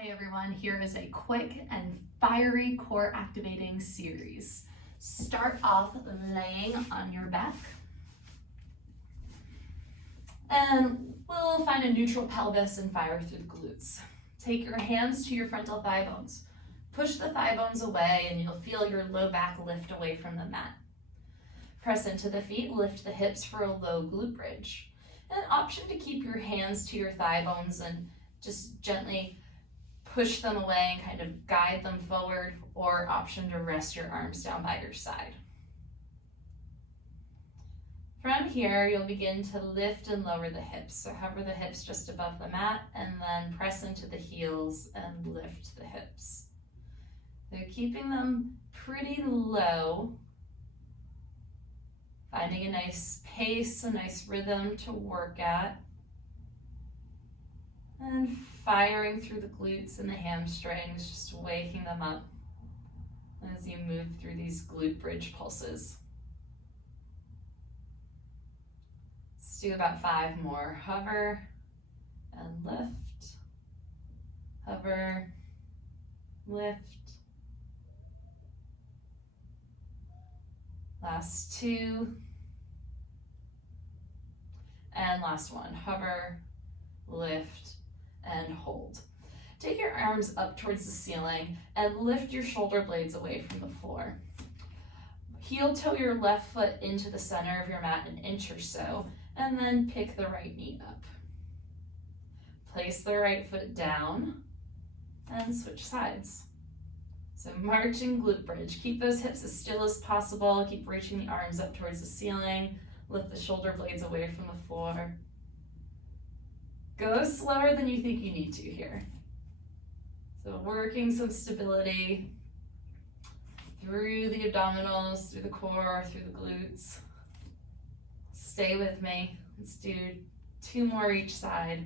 Hey everyone, here is a quick and fiery core activating series. Start off laying on your back. And we'll find a neutral pelvis and fire through the glutes. Take your hands to your frontal thigh bones. Push the thigh bones away and you'll feel your low back lift away from the mat. Press into the feet, lift the hips for a low glute bridge. An option to keep your hands to your thigh bones and just gently push them away and kind of guide them forward, or option to rest your arms down by your side. From here, you'll begin to lift and lower the hips. So hover the hips just above the mat and then press into the heels and lift the hips. So keeping them pretty low, finding a nice pace, a nice rhythm to work at, and firing through the glutes and the hamstrings, just waking them up as you move through these glute bridge pulses. Let's do about 5 more. Hover and lift, hover, lift. Last 2. And last 1. Hover, lift, and hold. Take your arms up towards the ceiling and lift your shoulder blades away from the floor. Heel toe your left foot into the center of your mat an inch or so, and then pick the right knee up. Place the right foot down and switch sides. So marching glute bridge. Keep those hips as still as possible. Keep reaching the arms up towards the ceiling. Lift the shoulder blades away from the floor. Go slower than you think you need to here. So working some stability through the abdominals, through the core, through the glutes. Stay with me. Let's do 2 more each side.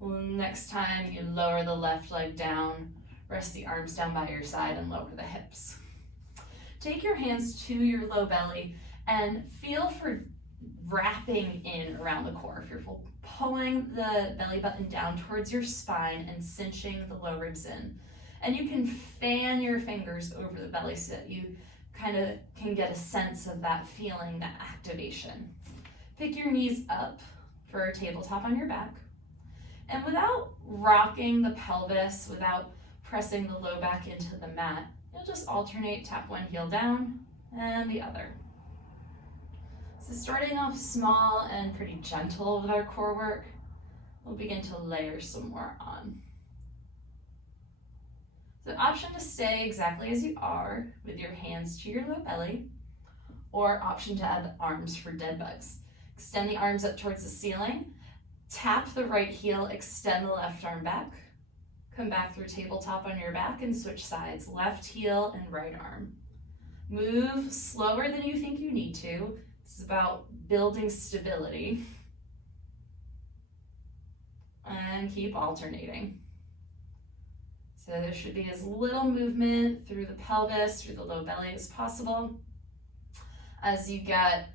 Next time you lower the left leg down, rest the arms down by your side and lower the hips. Take your hands to your low belly and feel for wrapping in around the core. If you're pulling the belly button down towards your spine and cinching the low ribs in. And you can fan your fingers over the belly so that you kind of can get a sense of that feeling, that activation. Pick your knees up for a tabletop on your back. And without rocking the pelvis, without pressing the low back into the mat, you'll just alternate, tap one heel down and the other. So starting off small and pretty gentle with our core work, we'll begin to layer some more on. So option to stay exactly as you are with your hands to your low belly, or option to add the arms for dead bugs. Extend the arms up towards the ceiling, tap the right heel, extend the left arm back, come back through tabletop on your back and switch sides, left heel and right arm. Move slower than you think you need to. This is about building stability. And keep alternating. So there should be as little movement through the pelvis, through the low belly as possible. As you get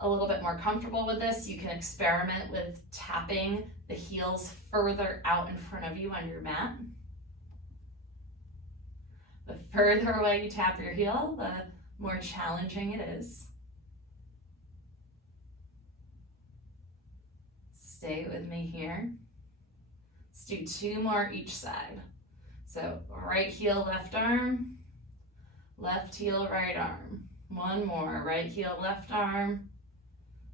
a little bit more comfortable with this, you can experiment with tapping the heels further out in front of you on your mat. The further away you tap your heel, the more challenging it is. Stay with me here. Let's do 2 more each side. So right heel, left arm, left heel, right arm. 1 more, right heel, left arm,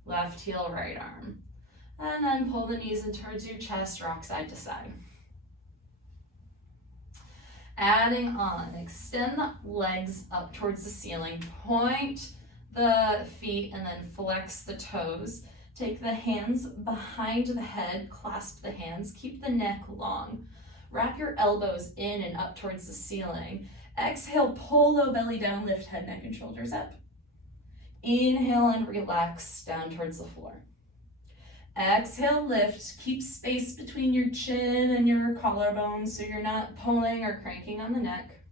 left heel, right arm. And then pull the knees in towards your chest, rock side to side. Adding on, extend the legs up towards the ceiling, point the feet and then flex the toes. Take the hands behind the head, clasp the hands, keep the neck long. Wrap your elbows in and up towards the ceiling. Exhale, pull low belly down, lift head, neck, and shoulders up. Inhale and relax down towards the floor. Exhale, lift. Keep space between your chin and your collarbones so you're not pulling or cranking on the neck.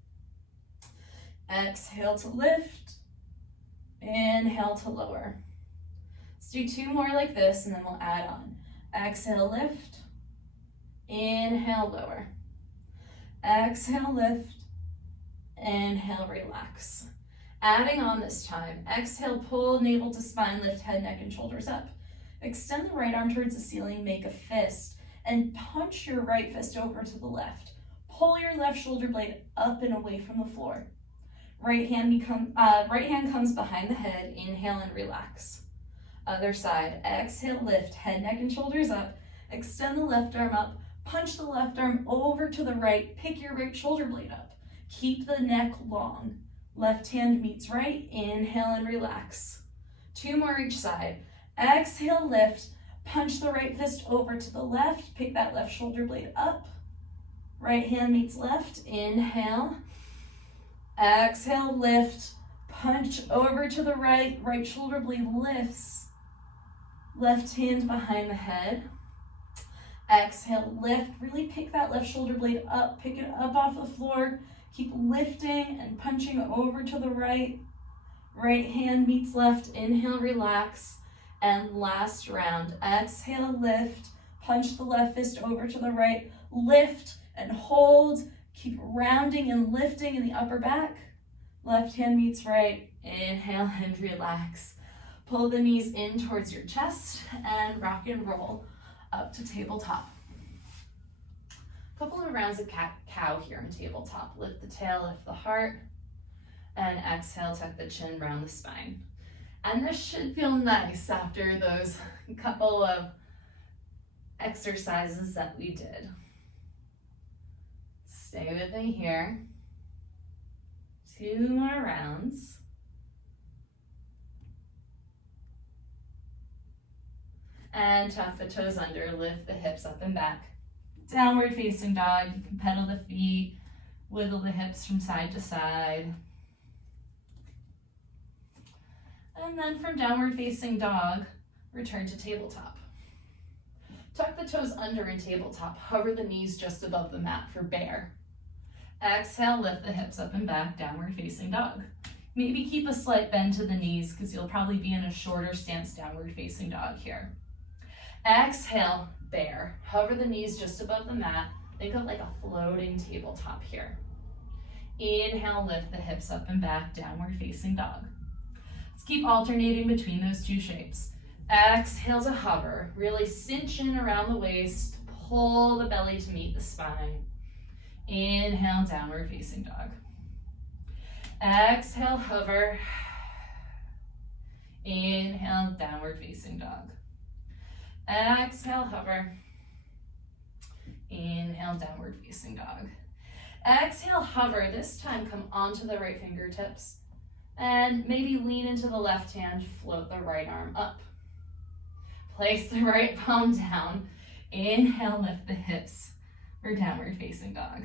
Exhale to lift. Inhale to lower. Let's do 2 more like this and then we'll add on. Exhale, lift. Inhale, lower. Exhale, lift. Inhale, relax. Adding on this time, exhale, pull navel to spine, lift head, neck, and shoulders up. Extend the right arm towards the ceiling, make a fist, and punch your right fist over to the left. Pull your left shoulder blade up and away from the floor. Right hand comes behind the head, inhale and relax. Other side, exhale, lift, head, neck, and shoulders up. Extend the left arm up, punch the left arm over to the right, pick your right shoulder blade up. Keep the neck long. Left hand meets right, inhale and relax. 2 more each side. Exhale, lift, punch the right fist over to the left, pick that left shoulder blade up. Right hand meets left, inhale. Exhale, lift, punch over to the right, right shoulder blade lifts. Left hand behind the head. Exhale, lift, really pick that left shoulder blade up, pick it up off the floor. Keep lifting and punching over to the right. Right hand meets left, inhale, relax. And last round, exhale, lift, punch the left fist over to the right, lift and hold. Keep rounding and lifting in the upper back. Left hand meets right, inhale and relax. Pull the knees in towards your chest and rock and roll up to tabletop. Couple of rounds of cat-cow here in tabletop. Lift the tail, lift the heart, and exhale, tuck the chin, round the spine. And this should feel nice after those couple of exercises that we did. Stay with me here. 2 more rounds. And tuck the toes under, lift the hips up and back. Downward facing dog, you can pedal the feet, wiggle the hips from side to side. And then from downward facing dog, return to tabletop. Tuck the toes under in tabletop, hover the knees just above the mat for bear. Exhale, lift the hips up and back, downward facing dog. Maybe keep a slight bend to the knees because you'll probably be in a shorter stance, downward facing dog here. Exhale, bear. Hover the knees just above the mat. Think of like a floating tabletop here. Inhale, lift the hips up and back, downward facing dog. Let's keep alternating between those 2 shapes. Exhale to hover. Really cinch in around the waist. Pull the belly to meet the spine. Inhale, downward facing dog. Exhale, hover. Inhale, downward facing dog. Exhale, hover. Inhale, downward facing dog. Exhale, hover. This time come onto the right fingertips and maybe lean into the left hand, float the right arm up. Place the right palm down. Inhale, lift the hips for downward facing dog.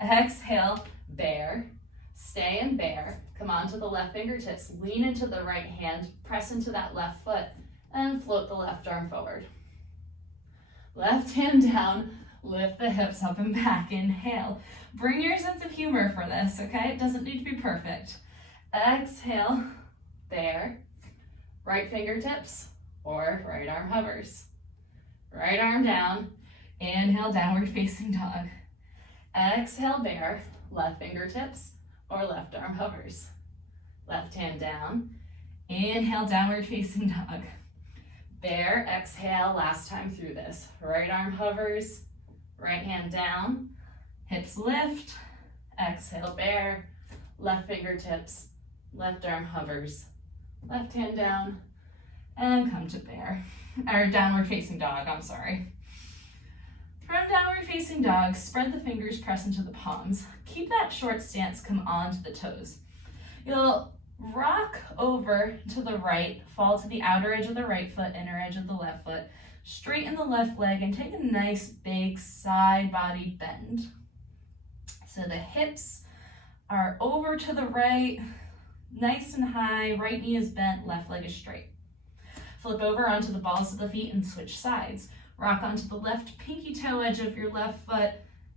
Exhale, bear. Stay in bear. Come onto the left fingertips, lean into the right hand, press into that left foot, and float the left arm forward. Left hand down, lift the hips up and back. Inhale. Bring your sense of humor for this, okay? It doesn't need to be perfect. Exhale, bear. Right fingertips or right arm hovers. Right arm down. Inhale, downward facing dog. Exhale, bear. Left fingertips or left arm hovers. Left hand down. Inhale, downward facing dog. Bear, exhale, last time through this. Right arm hovers, right hand down, hips lift, exhale, bear, left fingertips, left arm hovers, left hand down, and come to bear, or downward facing dog, I'm sorry. From downward facing dog, spread the fingers, press into the palms. Keep that short stance, come onto the toes. You'll rock over to the right, fall to the outer edge of the right foot, inner edge of the left foot, straighten the left leg, and take a nice big side body bend. So the hips are over to the right, nice and high, right knee is bent, left leg is straight. Flip over onto the balls of the feet and switch sides. Rock onto the left pinky toe edge of your left foot,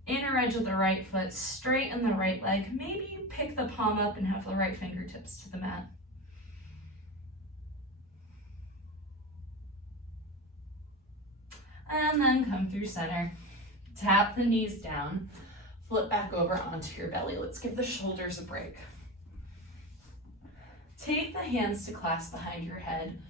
inner edge of the right foot, straighten the right leg. Maybe you pick the palm up and have the right fingertips to the mat. And then come through center. Tap the knees down. Flip back over onto your belly. Let's give the shoulders a break. Take the hands to clasp behind your head.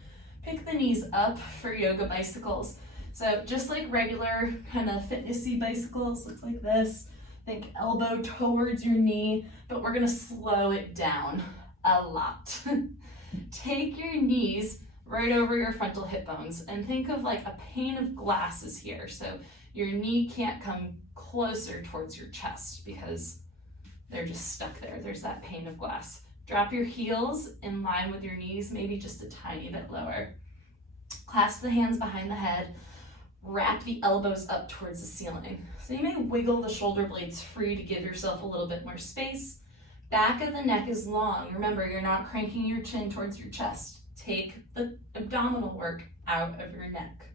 Pick the knees up for yoga bicycles. So just like regular kind of fitnessy bicycles, looks like this. Think elbow towards your knee, but we're gonna slow it down a lot. Take your knees right over your frontal hip bones and think of like a pane of glass is here. So your knee can't come closer towards your chest because they're just stuck there. There's that pane of glass. Drop your heels in line with your knees, maybe just a tiny bit lower. Clasp the hands behind the head. Wrap the elbows up towards the ceiling. So you may wiggle the shoulder blades free to give yourself a little bit more space. Back of the neck is long. Remember, you're not cranking your chin towards your chest. Take the abdominal work out of your neck.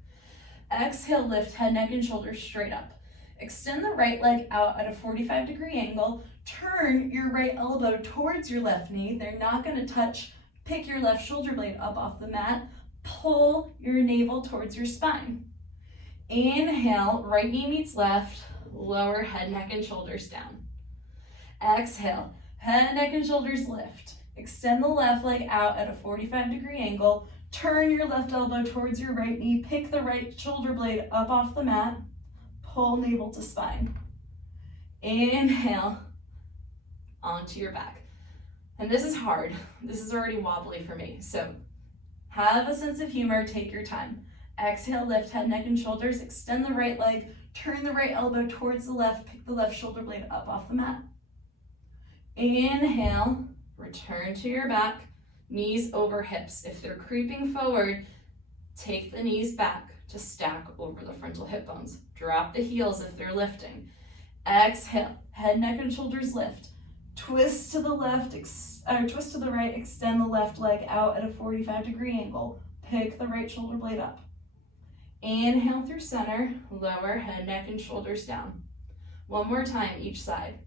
Exhale, lift head, neck, and shoulders straight up. Extend the right leg out at a 45-degree angle. Turn your right elbow towards your left knee. They're not going to touch. Pick your left shoulder blade up off the mat. Pull your navel towards your spine. Inhale, right knee meets left, lower head, neck, and shoulders down. Exhale, head, neck, and shoulders lift. Extend the left leg out at a 45-degree angle. Turn your left elbow towards your right knee. Pick the right shoulder blade up off the mat. Pull navel to spine. Inhale, onto your back. And this is hard. This is already wobbly for me. So have a sense of humor, take your time. Exhale, lift head, neck, and shoulders. Extend the right leg. Turn the right elbow towards the left. Pick the left shoulder blade up off the mat. Inhale, return to your back. Knees over hips. If they're creeping forward, take the knees back to stack over the frontal hip bones. Drop the heels if they're lifting. Exhale, head, neck, and shoulders lift. Twist to the left, twist to the right, extend the left leg out at a 45-degree angle. Pick the right shoulder blade up. Inhale through center, lower head, neck, and shoulders down. One more time, each side.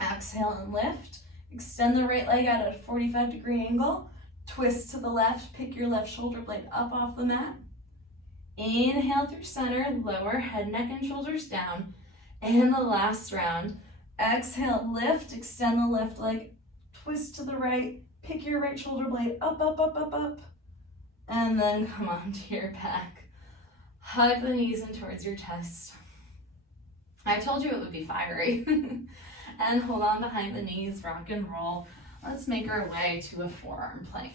Exhale and lift. Extend the right leg out at a 45-degree angle. Twist to the left, pick your left shoulder blade up off the mat. Inhale through center, lower head, neck, and shoulders down. And the last round. Exhale, lift, extend the left leg, twist to the right, pick your right shoulder blade up, up, up, up, up. And then come onto your back. Hug the knees in towards your chest. I told you it would be fiery. And hold on behind the knees, rock and roll. Let's make our way to a forearm plank.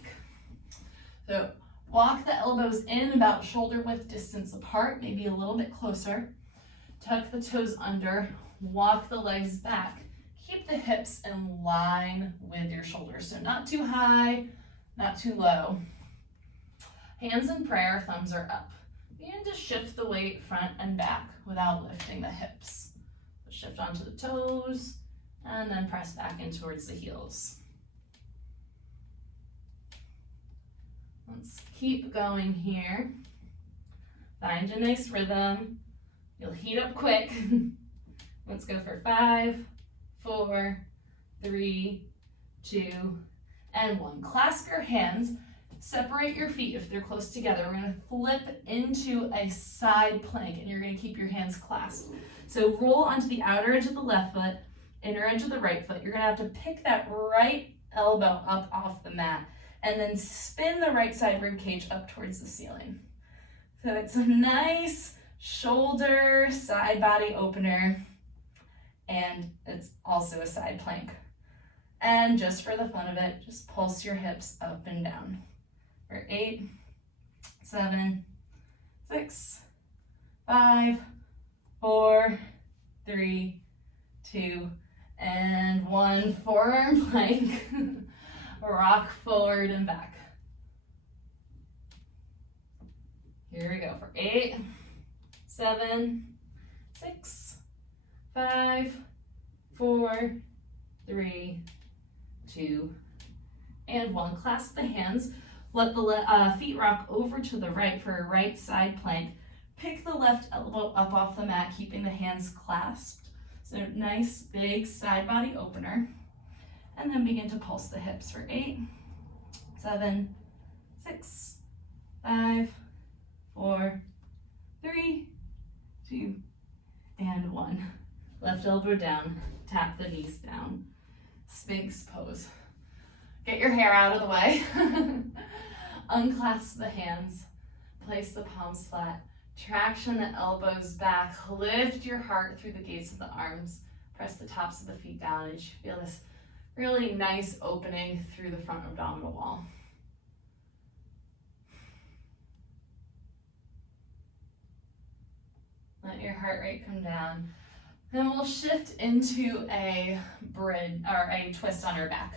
So walk the elbows in about shoulder width distance apart, maybe a little bit closer. Tuck the toes under, walk the legs back. Keep the hips in line with your shoulders. So not too high, not too low. Hands in prayer, thumbs are up. Begin to shift the weight front and back without lifting the hips. So shift onto the toes and then press back in towards the heels. Let's keep going here. Find a nice rhythm. You'll heat up quick. Let's go for 5, 4, 3, 2, and 1. Clasp your hands. Separate your feet if they're close together. We're going to flip into a side plank, and you're going to keep your hands clasped. So roll onto the outer edge of the left foot, inner edge of the right foot. You're going to have to pick that right elbow up off the mat, and then spin the right side rib cage up towards the ceiling. So it's a nice shoulder, side body opener, and it's also a side plank. And just for the fun of it, just pulse your hips up and down. For 8, 7, 6, 5, 4, 3, 2, and 1. Forearm plank. Rock forward and back. Here we go for 8, 7, 6, 5, 4, 3, 2, and 1. Clasp the hands. Let the feet rock over to the right for a right side plank. Pick the left elbow up off the mat, keeping the hands clasped. So nice big side body opener. And then begin to pulse the hips for 8, 7, 6, 5, 4, 3, left elbow down, tap the knees down. Sphinx pose. Get your hair out of the way. Unclasp the hands, place the palms flat, traction the elbows back, lift your heart through the gates of the arms, press the tops of the feet down, and you feel this really nice opening through the front abdominal wall. Let your heart rate come down. Then we'll shift into a bridge or a twist on your back.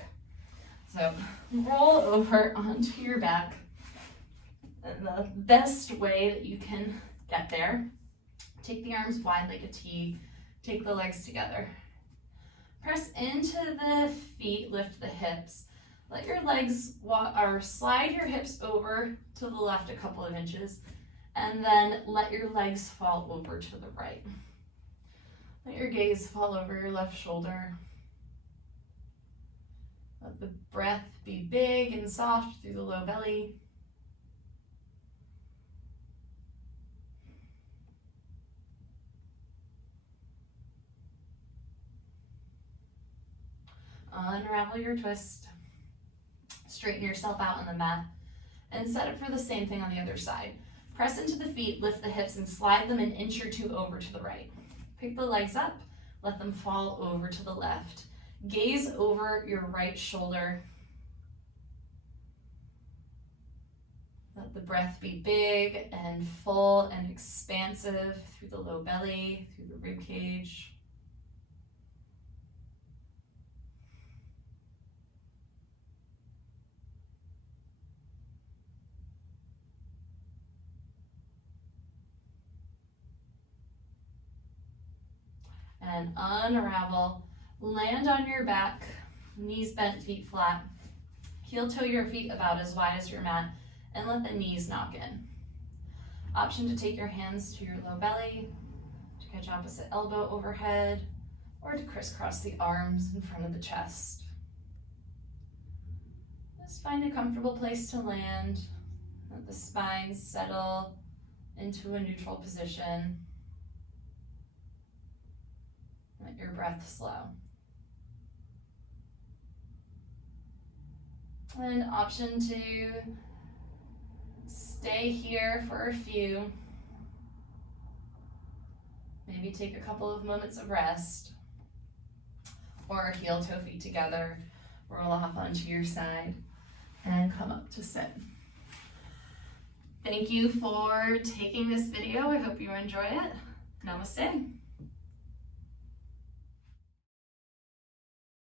So roll over onto your back. And the best way that you can get there, take the arms wide like a T, take the legs together. Press into the feet, lift the hips. Let your legs walk or slide your hips over to the left a couple of inches, and then let your legs fall over to the right. Let your gaze fall over your left shoulder. Let the breath be big and soft through the low belly. Unravel your twist. Straighten yourself out on the mat and set up for the same thing on the other side. Press into the feet, lift the hips, and slide them an inch or two over to the right. Pick the legs up, let them fall over to the left. Gaze over your right shoulder. Let the breath be big and full and expansive through the low belly, through the rib cage. And unravel, land on your back, knees bent, feet flat. Heel toe your feet about as wide as your mat and let the knees knock in. Option to take your hands to your low belly, to catch opposite elbow overhead, or to crisscross the arms in front of the chest. Just find a comfortable place to land. Let the spine settle into a neutral position. Let your breath slow. And option to stay here for a few. Maybe take a couple of moments of rest. Or heel toe feet together, roll off onto your side, and come up to sit. Thank you for taking this video. I hope you enjoy it. Namaste.